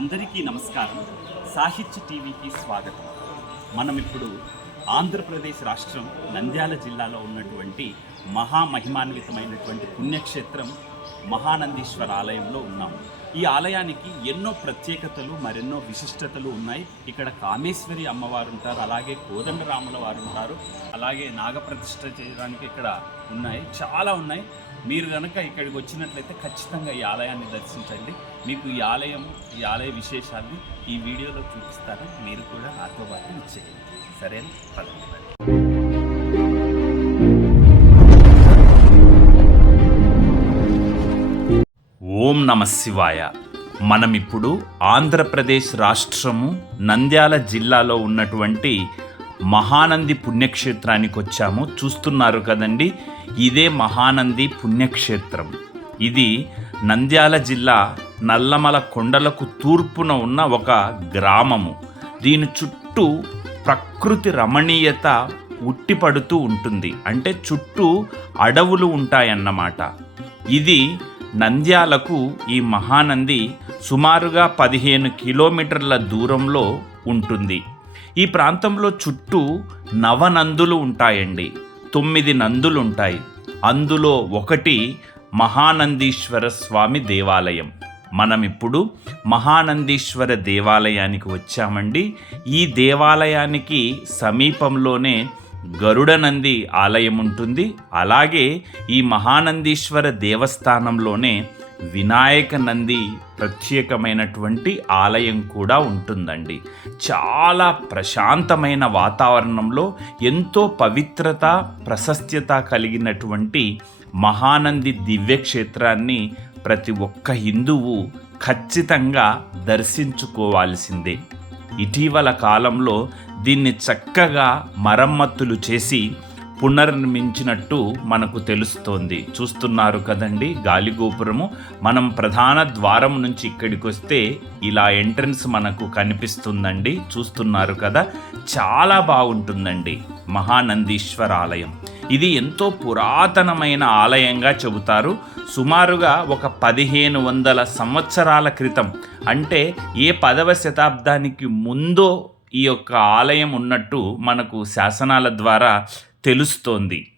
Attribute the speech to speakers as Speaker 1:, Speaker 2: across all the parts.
Speaker 1: అందరికీ నమస్కారం. సాహిత్య టీవీకి స్వాగతం. మనం ఇప్పుడు ఆంధ్రప్రదేశ్ రాష్ట్రం నంద్యాల జిల్లాలో ఉన్నటువంటి మహామహిమాన్వితమైనటువంటి పుణ్యక్షేత్రం మహానందీశ్వర ఆలయంలో ఉన్నాము. ఈ ఆలయానికి ఎన్నో ప్రత్యేకతలు మరెన్నో విశిష్టతలు ఉన్నాయి. ఇక్కడ కామేశ్వరి అమ్మవారు ఉంటారు అలాగే కోదండరాముల వారు ఉంటారు అలాగే నాగప్రతిష్ఠ చేయడానికి ఇక్కడ ఉన్నాయి. చాలా ఉన్నాయి. మీరు కనుక ఇక్కడికి వచ్చినట్లయితే ఖచ్చితంగా ఈ ఆలయాన్ని దర్శించండి. మీకు ఈ ఆలయం ఈ ఆలయ విశేషాన్ని ఈ వీడియోలో చూపిస్తాను. మీరు కూడా నాతో పాటు ఇచ్చేయండి. సరేనా? పదండి ఓం నమ శివాయ. మనం ఇప్పుడు ఆంధ్రప్రదేశ్ రాష్ట్రము నంద్యాల జిల్లాలో ఉన్నటువంటి మహానంది పుణ్యక్షేత్రానికి వచ్చాము. చూస్తున్నారు కదండి ఇదే మహానంది పుణ్యక్షేత్రం. ఇది నంద్యాల జిల్లా నల్లమల కొండలకు తూర్పున ఉన్న ఒక గ్రామము. దీని చుట్టూ ప్రకృతి రమణీయత ఉట్టిపడుతూ ఉంటుంది. అంటే చుట్టూ అడవులు ఉంటాయన్నమాట. ఇది నంద్యాలకు ఈ మహానంది సుమారుగా పదిహేను కిలోమీటర్ల దూరంలో ఉంటుంది. ఈ ప్రాంతంలో చుట్టూ నవనందులు ఉంటాయండి. తొమ్మిది నందులు ఉంటాయి అందులో ఒకటి మహానందీశ్వర స్వామి దేవాలయం. మనం ఇప్పుడు మహానందీశ్వర దేవాలయానికి వచ్చామండి. ఈ దేవాలయానికి సమీపంలోనే గరుడనంది ఆలయం ఉంటుంది అలాగే ఈ మహానందీశ్వర దేవస్థానంలోనే వినాయక నంది ప్రత్యేకమైనటువంటి ఆలయం కూడా ఉంటుందండి. చాలా ప్రశాంతమైన వాతావరణంలో ఎంతో పవిత్రత ప్రశస్త్యత కలిగినటువంటి మహానంది దివ్యక్షేత్రాన్ని ప్రతి ఒక్క హిందువు ఖచ్చితంగా దర్శించుకోవాల్సిందే. ఇటీవల కాలంలో దీన్ని చక్కగా మరమ్మతులు చేసి పునర్నిర్మించినట్టు మనకు తెలుస్తోంది. చూస్తున్నారు కదండి గాలిగోపురము మనం ప్రధాన ద్వారం నుంచి ఇక్కడికి వస్తే ఇలా ఎంట్రన్స్ మనకు కనిపిస్తుందండి. చూస్తున్నారు కదా చాలా బాగుంటుందండి. మహానందీశ్వర ఆలయం ఇది ఎంతో పురాతనమైన ఆలయంగా చెబుతారు. సుమారుగా ఒక పదిహేను వందల సంవత్సరాల క్రితం అంటే ఏ పదవ శతాబ్దానికి ముందో ఈ యొక్క ఆలయం ఉన్నట్టు మనకు శాసనాల ద్వారా తెలుస్తోంది.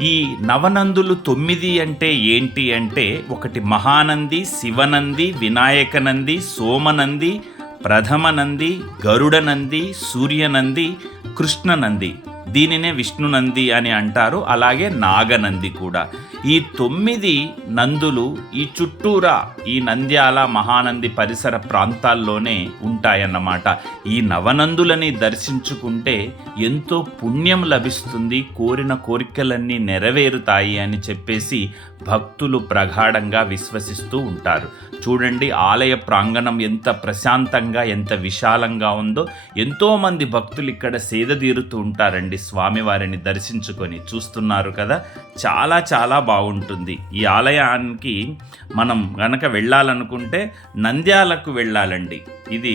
Speaker 1: ఈ నవనందులు తొమ్మిది అంటే ఏంటి అంటే ఒకటి మహానంది శివనంది వినాయకనంది సోమనంది ప్రథమనంది గరుడనంది సూర్యనంది కృష్ణనంది. దీనినే విష్ణునంది అని అంటారు అలాగే నాగనంది కూడా. ఈ తొమ్మిది నందులు ఈ చుట్టూరా ఈ నంద్యాల మహానంది పరిసర ప్రాంతాల్లోనే ఉంటాయన్నమాట. ఈ నవనందులని దర్శించుకుంటే ఎంతో పుణ్యం లభిస్తుంది కోరిన కోరికలన్నీ నెరవేరుతాయి అని చెప్పేసి భక్తులు ప్రగాఢంగా విశ్వసిస్తూ ఉంటారు. చూడండి ఆలయ ప్రాంగణం ఎంత ప్రశాంతంగా ఎంత విశాలంగా ఉందో ఎంతోమంది భక్తులు ఇక్కడ సేద తీరుతూ ఉంటారండి స్వామివారిని దర్శించుకొని. చూస్తున్నారు కదా చాలా చాలా బాగుంటుంది. ఈ ఆలయానికి మనం గనక వెళ్ళాలనుకుంటే నంద్యాలకు వెళ్ళాలండి. ఇది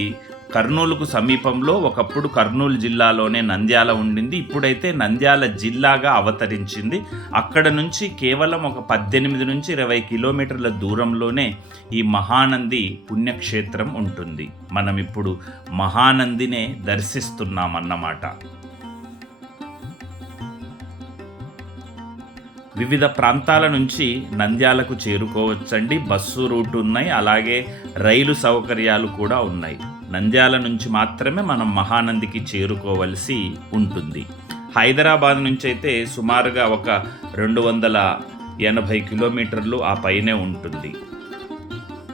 Speaker 1: కర్నూలుకు సమీపంలో ఒకప్పుడు కర్నూలు జిల్లాలోనే నంద్యాల ఉండింది. ఇప్పుడైతే నంద్యాల జిల్లాగా అవతరించింది. అక్కడ నుంచి కేవలం ఒక పద్దెనిమిది నుంచి ఇరవై కిలోమీటర్ల దూరంలోనే ఈ మహానంది పుణ్యక్షేత్రం ఉంటుంది. మనం ఇప్పుడు మహానందినే దర్శిస్తున్నామన్నమాట. వివిధ ప్రాంతాల నుంచి నంద్యాలకు చేరుకోవచ్చండి. బస్సు రూట్ ఉన్నాయి. అలాగే రైలు సౌకర్యాలు కూడా ఉన్నాయి. నంద్యాల నుంచి మాత్రమే మనం మహానందికి చేరుకోవలసి ఉంటుంది. హైదరాబాద్ నుంచి అయితే సుమారుగా ఒక రెండు వందల ఎనభై కిలోమీటర్లు ఆ పైనే ఉంటుంది.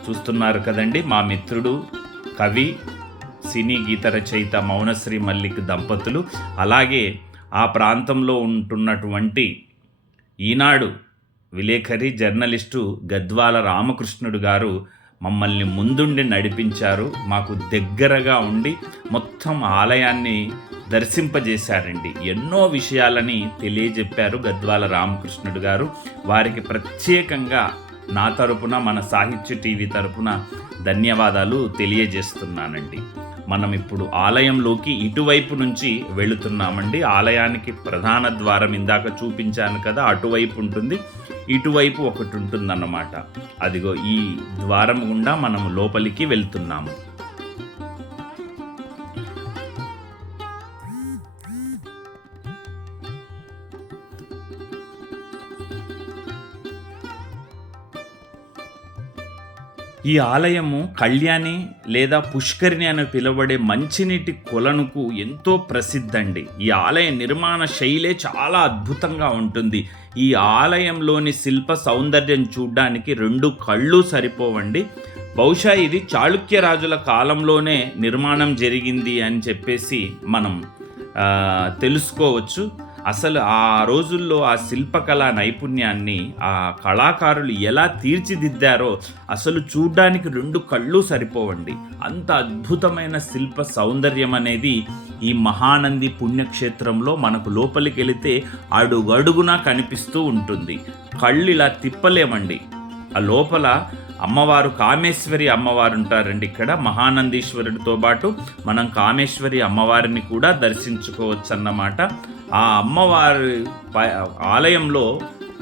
Speaker 1: చూస్తున్నారు కదండి మా మిత్రుడు కవి సినీ గీత రచయిత మౌనశ్రీ మల్లిక్ దంపతులు. అలాగే ఆ ప్రాంతంలో ఉంటున్నటువంటి ఈనాడు విలేఖరి జర్నలిస్టు గద్వాల రామకృష్ణుడు గారు మమ్మల్ని ముందుండి నడిపించారు మాకు దగ్గరగా ఉండి మొత్తం ఆలయాన్ని దర్శింపజేశారండి. ఎన్నో విషయాలని తెలియజెప్పారు గద్వాల రామకృష్ణుడు గారు. వారికి ప్రత్యేకంగా నా తరపున మన సాహిత్య టీవీ తరపున ధన్యవాదాలు తెలియజేస్తున్నానండి. మనం ఇప్పుడు ఆలయంలోకి ఇటువైపు నుంచి వెళుతున్నామండి. ఆలయానికి ప్రధాన ద్వారం ఇందాక చూపించాను కదా అటువైపు ఉంటుంది ఇటువైపు ఒకటి ఉంటుందన్నమాట. అదిగో ఈ ద్వారం గుండా మనం లోపలికి వెళ్తున్నాము. ఈ ఆలయము కళ్యాణి లేదా పుష్కరిణి అని పిలువబడే మంచినీటి కొలనుకు ఎంతో ప్రసిద్ధండి. ఈ ఆలయ నిర్మాణ శైలే చాలా అద్భుతంగా ఉంటుంది. ఈ ఆలయంలోని శిల్ప సౌందర్యం చూడ్డానికి రెండు కళ్ళు సరిపోవండి. బహుశా ఇది చాళుక్య రాజుల కాలంలోనే నిర్మాణం జరిగింది అని చెప్పేసి మనం తెలుసుకోవచ్చు. అసలు ఆ రోజుల్లో ఆ శిల్పకళా నైపుణ్యాన్ని ఆ కళాకారులు ఎలా తీర్చిదిద్దారో అసలు చూడ్డానికి రెండు కళ్ళు సరిపోవండి. అంత అద్భుతమైన శిల్ప సౌందర్యం అనేది ఈ మహానంది పుణ్యక్షేత్రంలో మనకు లోపలికి వెళితే అడుగడుగునా కనిపిస్తూ ఉంటుంది. కళ్ళు ఇలా తిప్పలేమండి. ఆ లోపల అమ్మవారు కామేశ్వరి అమ్మవారు ఉంటారండి ఇక్కడ. మహానందీశ్వరుడితో పాటు మనం కామేశ్వరి అమ్మవారిని కూడా దర్శించుకోవచ్చు అన్నమాట ఆ అమ్మవారి పై- ఆలయంలో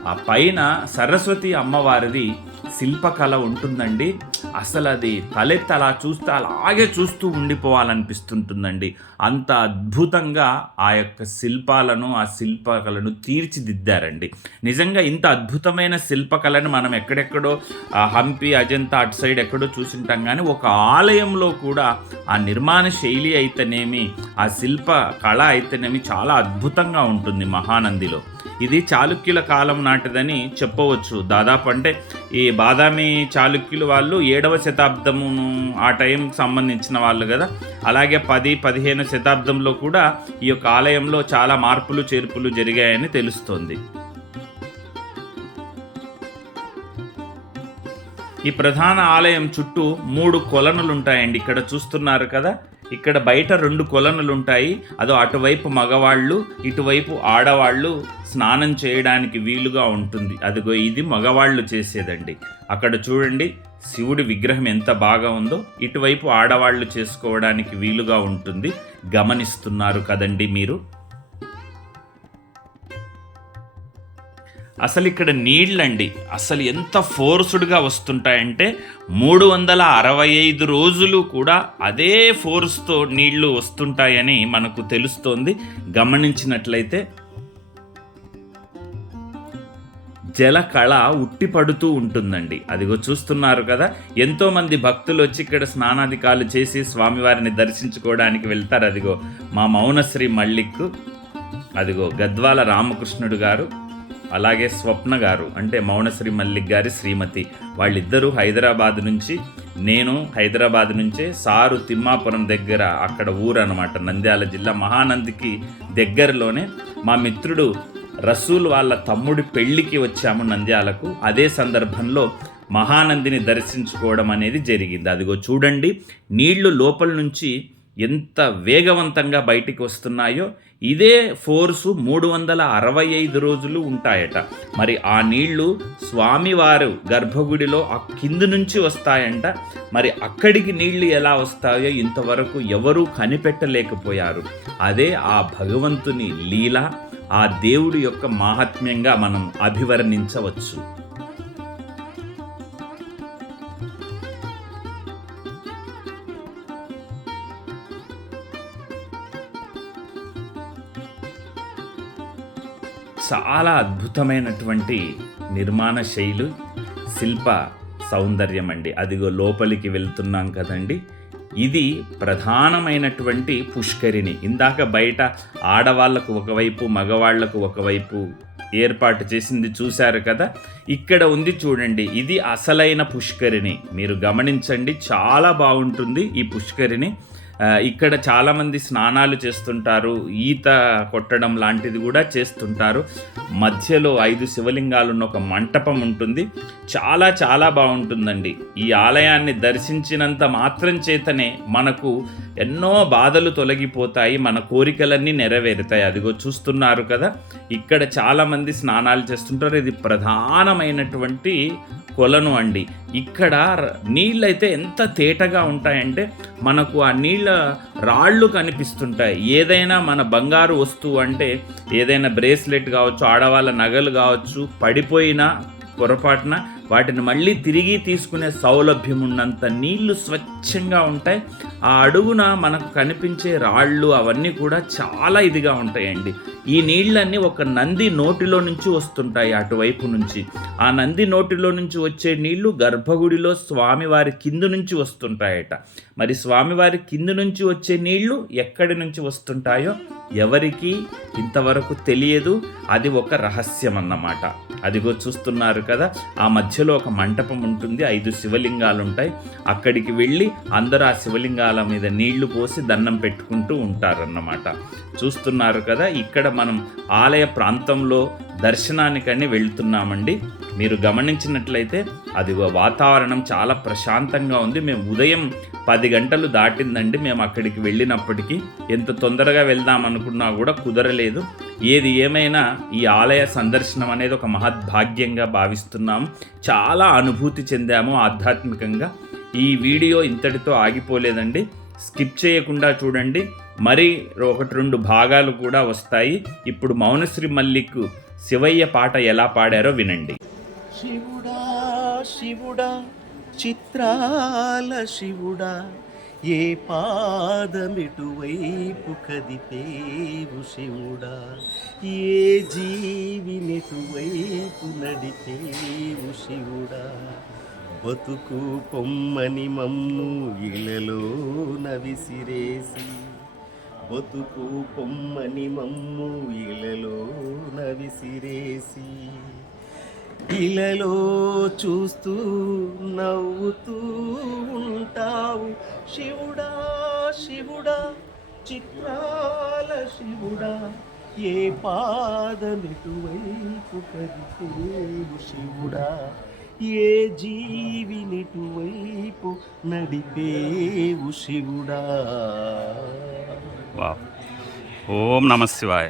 Speaker 1: ఆ పైన సరస్వతి అమ్మవారిది శిల్పకళ ఉంటుందండి. అసలు అది తలెత్తి అలా చూస్తే అలాగే చూస్తూ ఉండిపోవాలనిపిస్తుంటుందండి. అంత అద్భుతంగా ఆ యొక్క శిల్పాలను ఆ శిల్పకళను తీర్చిదిద్దారండి. నిజంగా ఇంత అద్భుతమైన శిల్పకళను మనం ఎక్కడెక్కడో హంపి అజంతా అటు సైడ్ ఎక్కడో చూసింటాం కానీ ఒక ఆలయంలో కూడా ఆ నిర్మాణ శైలి అయితేనేమి ఆ శిల్ప కళ అయితేనేమి చాలా అద్భుతంగా ఉంటుంది మహానందిలో. ఇది చాళుక్యుల కాలం నాటిదని చెప్పవచ్చు. దాదాపు అంటే ఈ బాదామి చాళుక్యులు వాళ్ళు ఏడవ శతాబ్దమును ఆ టైంకి సంబంధించిన వాళ్ళు కదా. అలాగే పది పదిహేను శతాబ్దంలో కూడా ఈ యొక్క ఆలయంలో చాలా మార్పులు చేర్పులు జరిగాయని తెలుస్తోంది. ఈ ప్రధాన ఆలయం చుట్టూ మూడు కొలనులు ఉంటాయండి ఇక్కడ చూస్తున్నారు కదా. ఇక్కడ బయట రెండు కొలనులు ఉంటాయి అదో అటువైపు మగవాళ్ళు ఇటువైపు ఆడవాళ్ళు స్నానం చేయడానికి వీలుగా ఉంటుంది. అదిగో ఇది మగవాళ్ళు చేసేదండి. అక్కడ చూడండి శివుడి విగ్రహం ఎంత బాగా ఉందో. ఇటువైపు ఆడవాళ్ళు చేసుకోవడానికి వీలుగా ఉంటుంది. గమనిస్తున్నారు కదండి మీరు. అసలు ఇక్కడ నీళ్ళండి అసలు ఎంత ఫోర్స్డ్గా వస్తుంటాయంటే మూడు వందల అరవై ఐదు రోజులు కూడా అదే ఫోర్స్తో నీళ్ళు వస్తుంటాయని మనకు తెలుస్తోంది. గమనించినట్లయితే జల కళ ఉట్టిపడుతూ ఉంటుందండి. అదిగో చూస్తున్నారు కదా ఎంతోమంది భక్తులు వచ్చి ఇక్కడ స్నానాధికాలు చేసి స్వామివారిని దర్శించుకోవడానికి వెళ్తారు అదిగో మా మౌనశ్రీ మల్లిక్ అదిగో గద్వాల రామకృష్ణుడు గారు అలాగే స్వప్న గారు అంటే మౌనశ్రీ మల్లిక్ గారి శ్రీమతి. వాళ్ళిద్దరూ హైదరాబాద్ నుంచి నేను హైదరాబాద్ నుంచే సారు తిమ్మాపురం దగ్గర అక్కడ ఊరు అనమాట నంద్యాల జిల్లా మహానందికి దగ్గరలోనే. మా మిత్రుడు రసూల్ వాళ్ళ తమ్ముడి పెళ్ళికి వచ్చాము నంద్యాలకు. అదే సందర్భంలో మహానందిని దర్శించుకోవడం అనేది జరిగింది. అదిగో చూడండి నీళ్ళు లోపల నుంచి ఎంత వేగవంతంగా బయటికి వస్తున్నాయో ఇదే ఫోర్సు మూడు వందల అరవై ఐదు రోజులు ఉంటాయట. మరి ఆ నీళ్ళు స్వామివారు గర్భగుడిలో ఆ కింది నుంచి వస్తాయంట. మరి అక్కడికి నీళ్ళు ఎలా వస్తాయో ఇంతవరకు ఎవరూ కనిపెట్టలేకపోయారు. అదే ఆ భగవంతుని లీల ఆ దేవుడి యొక్క మాహాత్మ్యంగా మనం అభివర్ణించవచ్చు. చాలా అద్భుతమైనటువంటి నిర్మాణ శైలి శిల్ప సౌందర్యం అండి. అదిగో లోపలికి వెళ్తున్నాం కదండి. ఇది ప్రధానమైనటువంటి పుష్కరిణి. ఇందాక బయట ఆడవాళ్ళకు ఒకవైపు మగవాళ్ళకు ఒకవైపు ఏర్పాటు చేసింది చూశారు కదా? ఇక్కడ ఉంది చూడండి ఇది అసలైన పుష్కరిణి. మీరు గమనించండి చాలా బాగుంటుంది ఈ పుష్కరిణి. ఇక్కడ చాలామంది స్నానాలు చేస్తుంటారు ఈత కొట్టడం లాంటిది కూడా చేస్తుంటారు. మధ్యలో ఐదు శివలింగాలు ఉన్న ఒక మంటపం ఉంటుంది. చాలా చాలా బాగుంటుందండి. ఈ ఆలయాన్ని దర్శించినంత మాత్రం చేతనే మనకు ఎన్నో బాధలు తొలగిపోతాయి మన కోరికలన్నీ నెరవేరుతాయి. అదిగో చూస్తున్నారు కదా ఇక్కడ చాలామంది స్నానాలు చేస్తుంటారు. ఇది ప్రధానమైనటువంటి కొలను అండి. ఇక్కడ నీళ్ళైతే ఎంత తేటగా ఉంటాయంటే మనకు ఆ నీళ్ళ రాళ్ళు కనిపిస్తుంటాయి. ఏదైనా మన బంగారు వస్తువు అంటే ఏదైనా బ్రేస్లెట్ కావచ్చు ఆడవాళ్ళ నగలు కావచ్చు పడిపోయినా పొరపాటున వాటిని మళ్ళీ తిరిగి తీసుకునే సౌలభ్యం ఉన్నంత నీళ్ళు స్వచ్ఛంగా ఉంటాయి. ఆ అడుగున మనకు కనిపించే రాళ్ళు అవన్నీ కూడా చాలా ఇదిగా ఉంటాయండి. ఈ నీళ్ళన్నీ ఒక నంది నోటిలో నుంచి వస్తుంటాయి అటువైపు నుంచి. ఆ నంది నోటిలో నుంచి వచ్చే నీళ్ళు గర్భగుడిలో స్వామివారి కింద నుంచి వస్తుంటాయట. మరి స్వామివారి కింద నుంచి వచ్చే నీళ్ళు ఎక్కడి నుంచి వస్తుంటాయో ఎవరికి ఇంతవరకు తెలియదు. అది ఒక రహస్యం అన్నమాట అదిగో చూస్తున్నారు కదా ఆ మధ్య మధ్యలో ఒక మంటపం ఉంటుంది ఐదు శివలింగాలు ఉంటాయి అక్కడికి వెళ్ళి అందరూ ఆ శివలింగాల మీద నీళ్ళు పోసి దండం పెట్టుకుంటూ ఉంటారన్నమాట. చూస్తున్నారు కదా ఇక్కడ మనం ఆలయ ప్రాంతంలో దర్శనానికని వెళ్తున్నామండి. మీరు గమనించినట్లయితే అది వాతావరణం చాలా ప్రశాంతంగా ఉంది. మేము ఉదయం పది గంటలు దాటిందండి. మేము అక్కడికి వెళ్ళినప్పటికీ ఎంత తొందరగా వెళ్దాం అనుకున్నా కూడా కుదరలేదు. ఏది ఏమైనా ఈ ఆలయ సందర్శనం అనేది ఒక మహద్భాగ్యంగా భావిస్తున్నాము. చాలా అనుభూతి చెందాము ఆధ్యాత్మికంగా. ఈ వీడియో ఇంతటితో ఆగిపోలేదండి. స్కిప్ చేయకుండా చూడండి. మరి ఒకటి రెండు భాగాలు కూడా వస్తాయి. ఇప్పుడు మౌనశ్రీ మల్లిక్ శివయ్య పాట ఎలా పాడారో వినండి.
Speaker 2: శివుడా శివుడా చిత్రాల శివుడా ఏ పాదమిటువైపు కదిపేవు శివుడా ఏ జీవినెటువైపు నడిపేవు శివుడా బతుకు పొమ్మని మమ్ము ఇలలో నవిసిరేసి బతుకు పొమ్మని మమ్ము ఇలలో నవిసిరేసి. ఇలలో చూస్తూ నవ్వుతూ ఉంటావు. శివుడా శివుడా చిత్రాల శివుడా ఏ పాదమిటువైపు కదిపేవు శివుడా? ఏ జీవినిటువైపు నడిపేవు శివుడా?
Speaker 3: ఓం నమ శివాయ.